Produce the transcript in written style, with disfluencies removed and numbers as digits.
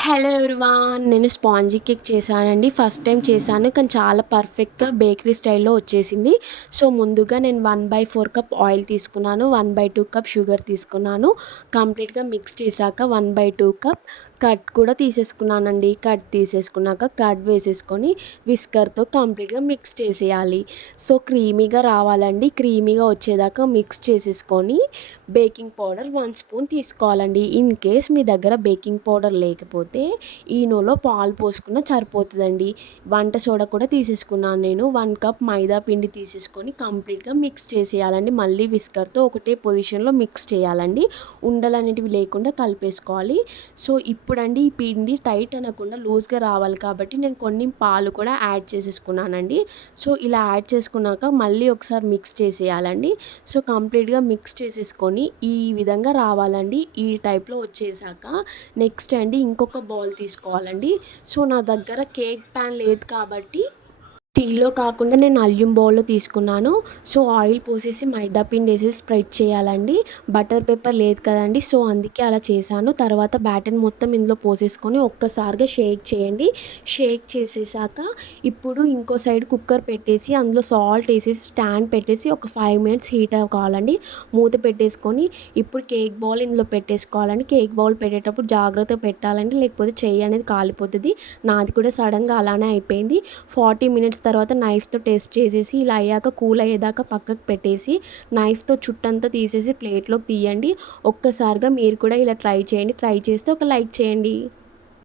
Hello everyone. నేను spongy cake చేశానండి. First time చేశాను కానీ చాలా పర్ఫెక్ట్‌గా బేకరీ స్టైల్‌లో వచ్చేసింది. సో, ముందుగా నేను 1/4 కప్ ఆయిల్ తీసుకున్నాను. 1/2 కప్ షుగర్ తీసుకున్నాను. కంప్లీట్‌గా మిక్స్ చేశాక 1/2 కప్ కర్డ్ కూడా తీసేసుకున్నానండి. కర్డ్ తీసేసుకున్నాక కర్డ్ వేసేసుకొని విస్కర్‌తో కంప్లీట్‌గా మిక్స్ చేసేయాలి. సో, క్రీమీగా రావాలండి. క్రీమీగా వచ్చేదాకా మిక్స్ చేసేసుకొని బేకింగ్ పౌడర్ 1 స్పూన్ తీసుకోవాలండి. ఇన్ కేస్ మీ దగ్గర బేకింగ్ పౌడర్ లేకపోతే ఈనోలో పాలు పోసుకున్న సరిపోతుందండి. వంట సోడా కూడా తీసేసుకున్నాను నేను. 1 కప్ మైదా పిండి తీసేసుకొని కంప్లీట్‌గా మిక్స్ చేసేయాలండి. మళ్ళీ విస్కర్‌తో ఒకటే పొజిషన్‌లో మిక్స్ చేయాలండి. ఉండలనేటివి లేకుండా కలిపేసుకోవాలి. సో, ఇప్పుడండి ఈ పిండి టైట్ అనకుండా లూజ్‌గా రావాలి కాబట్టి నేను కొన్ని పాలు కూడా యాడ్ చేసేసుకున్నానండి. సో, ఇలా యాడ్ చేసుకున్నాక మళ్ళీ ఒకసారి మిక్స్ చేసేయాలండి. సో, కంప్లీట్‌గా మిక్స్ చేసేసుకొని ఈ విధంగా రావాలండి. ఈ టైప్‌లో వచ్చేసాక నెక్స్ట్ అండి ఇంకొక బౌల్ తీసుకోవాలండి. సో, నా దగ్గర కేక్ పాన్ లేదు కాబట్టి స్టీల్‌లో కాకుండా నేను అల్యూమ్ బౌల్‌లో తీసుకున్నాను. సో, ఆయిల్ పోసేసి మైదా పిండి వేసేసి స్ప్రెడ్ చేయాలండి. బటర్ పేపర్ లేదు కదండీ! సో, అందుకే అలా చేశాను. తర్వాత బ్యాటర్‌ని మొత్తం ఇందులో పోసేసుకొని ఒక్కసారిగా షేక్ చేయండి. షేక్ చేసేసాక ఇప్పుడు ఇంకో సైడ్ కుక్కర్ పెట్టేసి అందులో సాల్ట్ వేసేసి స్టాండ్ పెట్టేసి ఒక 5 మినిట్స్ హీట్ అవ్వాలండి. మూత పెట్టేసుకొని ఇప్పుడు కేక్ బౌల్ ఇందులో పెట్టేసుకోవాలండి. కేక్ బౌల్ పెట్టేటప్పుడు జాగ్రత్తగా పెట్టాలండి. లేకపోతే చెయ్యి అనేది కాలిపోతది. నాది కూడా సడన్‌గా అలానే అయిపోయింది. 40 మినిట్స్ తర్వాత నైఫ్‌తో టెస్ట్ చేసేసి ఇలా అయ్యాక కూల్ అయ్యేదాకా పక్కకు పెట్టేసి నైఫ్‌తో చుట్టంతా తీసేసి ప్లేట్‌లోకి తీయండి. ఒక్కసారిగా మీరు కూడా ఇలా ట్రై చేయండి. ట్రై చేస్తే ఒక లైక్ చేయండి.